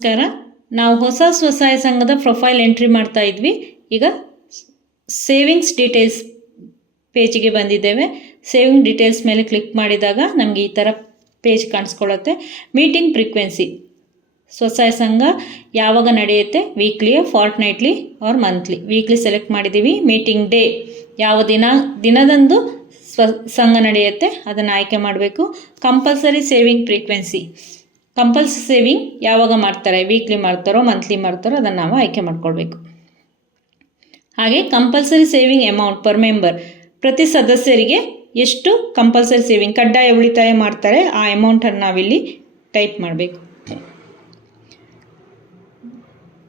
ನಮಸ್ಕಾರ. ನಾವು ಹೊಸ ಸ್ವಸಹಾಯ ಸಂಘದ ಪ್ರೊಫೈಲ್ ಎಂಟ್ರಿ ಮಾಡ್ತಾ ಇದ್ವಿ. ಈಗ ಸೇವಿಂಗ್ಸ್ ಡೀಟೇಲ್ಸ್ ಪೇಜಿಗೆ ಬಂದಿದ್ದೇವೆ. ಸೇವಿಂಗ್ ಡೀಟೇಲ್ಸ್ ಮೇಲೆ ಕ್ಲಿಕ್ ಮಾಡಿದಾಗ ನಮಗೆ ಈ ಥರ ಪೇಜ್ ಕಾಣಿಸ್ಕೊಳ್ಳುತ್ತೆ. Meeting frequency. ಸ್ವಸಹಾಯ ಸಂಘ ಯಾವಾಗ ನಡೆಯುತ್ತೆ? Weekly fortnightly or monthly. Weekly select ಮಾಡಿದ್ದೀವಿ. Meeting day. ಯಾವ ದಿನ, ದಿನದಂದು ಸ್ವ, ಸಂಘ ನಡೆಯುತ್ತೆ? ಅದನ್ನು ಆಯ್ಕೆ ಮಾಡಬೇಕು. Compulsory saving frequency. Compulsory saving ಯಾವಾಗ ಮಾಡ್ತಾರೆ? ವೀಕ್ಲಿ ಮಾಡ್ತಾರೋ ಮಂತ್ಲಿ ಮಾಡ್ತಾರೋ, ಅದನ್ನು ನಾವು ಆಯ್ಕೆ ಮಾಡ್ಕೊಳ್ಬೇಕು. ಹಾಗೆ compulsory saving amount per member ಪ್ರತಿ ಸದಸ್ಯರಿಗೆ ಎಷ್ಟು ಕಂಪಲ್ಸರಿ ಸೇವಿಂಗ್ ಕಡ್ಡಾಯ ಉಳಿತಾಯ ಮಾಡ್ತಾರೆ, ಆ ಅಮೌಂಟನ್ನು ನಾವಿಲ್ಲಿ ಟೈಪ್ ಮಾಡಬೇಕು.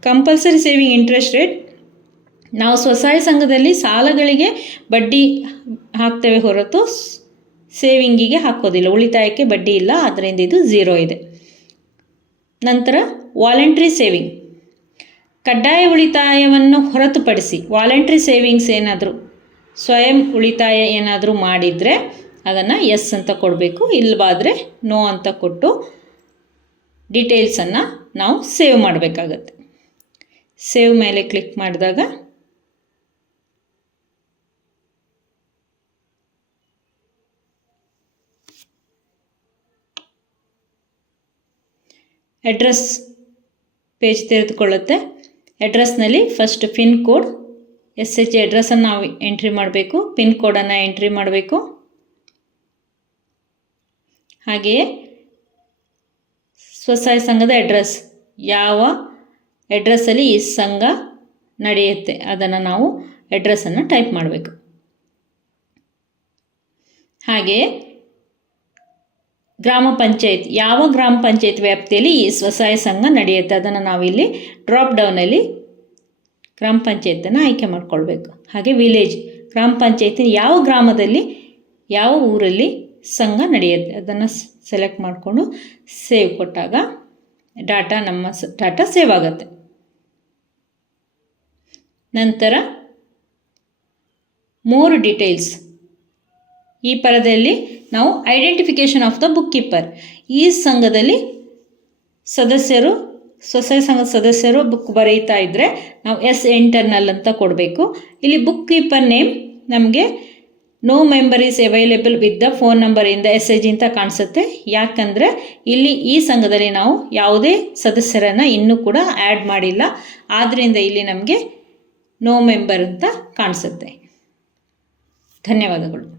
ಕಂಪಲ್ಸರಿ ಸೇವಿಂಗ್ ಇಂಟ್ರೆಸ್ಟ್ ರೇಟ್ ನಾವು ಸ್ವಸಹಾಯ ಸಂಘದಲ್ಲಿ ಸಾಲಗಳಿಗೆ ಬಡ್ಡಿ ಹಾಕ್ತೇವೆ ಹೊರತು ಸೇವಿಂಗಿಗೆ ಹಾಕೋದಿಲ್ಲ. ಉಳಿತಾಯಕ್ಕೆ ಬಡ್ಡಿ ಇಲ್ಲ ಅದರಿಂದ ಇದು ಝೀರೋ ಇದೆ. ನಂತರ ವಾಲಂಟ್ರಿ ಸೇವಿಂಗ್. ಕಡ್ಡಾಯ ಉಳಿತಾಯವನ್ನು ಹೊರತುಪಡಿಸಿ ವಾಲಂಟ್ರಿ ಸೇವಿಂಗ್ಸ್ ಏನಾದರೂ, ಸ್ವಯಂ ಉಳಿತಾಯ ಏನಾದರೂ ಮಾಡಿದರೆ ಅದನ್ನು ಎಸ್ ಅಂತ ಕೊಡಬೇಕು ಇಲ್ಲವಾದರೆ ನೋ ಅಂತ ಕೊಟ್ಟು ಡೀಟೇಲ್ಸನ್ನು ನಾವು ಸೇವ್ ಮಾಡಬೇಕಾಗತ್ತೆ. ಸೇವ್ ಮೇಲೆ ಕ್ಲಿಕ್ ಮಾಡಿದಾಗ ಅಡ್ರೆಸ್ ಪೇಜ್ ತೆರೆದುಕೊಳ್ಳುತ್ತೆ. ಅಡ್ರೆಸ್ನಲ್ಲಿ first pin code S H ಅಡ್ರೆಸ್ಸನ್ನು ನಾವು ಎಂಟ್ರಿ ಮಾಡಬೇಕು. ಪಿನ್ ಕೋಡನ್ನು ಎಂಟ್ರಿ ಮಾಡಬೇಕು. ಹಾಗೆಯೇ ಸ್ವಸಹಾಯ ಸಂಘದ ಅಡ್ರೆಸ್ ಯಾವ ಅಡ್ರೆಸ್ಸಲ್ಲಿ ಈ ಸಂಘ ನಡೆಯುತ್ತೆ ಅದನ್ನು ನಾವು ಅಡ್ರೆಸ್ಸನ್ನು ಟೈಪ್ ಮಾಡಬೇಕು. ಹಾಗೆಯೇ ಗ್ರಾಮ ಪಂಚಾಯತ್, ಯಾವ ಗ್ರಾಮ ಪಂಚಾಯತ್ ವ್ಯಾಪ್ತಿಯಲ್ಲಿ ಈ ಸ್ವಸಹಾಯ ಸಂಘ ನಡೆಯುತ್ತೆ? ಅದನ್ನು ನಾವಿಲ್ಲಿ ಡ್ರಾಪ್ ಡೌನಲ್ಲಿ ಗ್ರಾಮ ಪಂಚಾಯತನ್ನು ಆಯ್ಕೆ ಮಾಡ್ಕೊಳ್ಬೇಕು. ಹಾಗೆ ವಿಲೇಜ್ ಗ್ರಾಮ ಪಂಚಾಯತಿ ಯಾವ ಗ್ರಾಮದಲ್ಲಿ, ಯಾವ ಊರಲ್ಲಿ ಸಂಘ ನಡೆಯುತ್ತೆ? ಅದನ್ನು ಸೆಲೆಕ್ಟ್ ಮಾಡಿಕೊಂಡು ಸೇವ್ ಕೊಟ್ಟಾಗ ಡಾಟಾ ನಮ್ಮ ಸ ಡಾಟಾ ಸೇವ್ ಆಗುತ್ತೆ. ನಂತರ ಮೂರು ಡೀಟೇಲ್ಸ್ ಈ ಪರದೆಯಲ್ಲಿ ನಾವು identification of the bookkeeper ಈ ಸಂಘದಲ್ಲಿ ಸದಸ್ಯರು, ಸ್ವಸಹಾಯ ಸಂಘದ ಸದಸ್ಯರು ಬುಕ್ ಬರೀತಾ ಇದ್ದರೆ ನಾವು ಎಸ್ ಇಂಟರ್ನಲ್ ಅಂತ ಕೊಡಬೇಕು. ಇಲ್ಲಿ ಬುಕ್ ಕೀಪರ್ ನೇಮ್ ನಮಗೆ no member is available with the phone ನಂಬರಿಂದ ಎಸ್ ಜಿ ಅಂತ ಕಾಣಿಸುತ್ತೆ. ಯಾಕಂದರೆ ಇಲ್ಲಿ ಈ ಸಂಘದಲ್ಲಿ ನಾವು ಯಾವುದೇ ಸದಸ್ಯರನ್ನು ಇನ್ನೂ ಕೂಡ ಆ್ಯಡ್ ಮಾಡಿಲ್ಲ. ಆದ್ದರಿಂದ ಇಲ್ಲಿ ನಮಗೆ ನೋ ಮೆಂಬರ್ ಅಂತ ಕಾಣಿಸುತ್ತೆ. ಧನ್ಯವಾದಗಳು.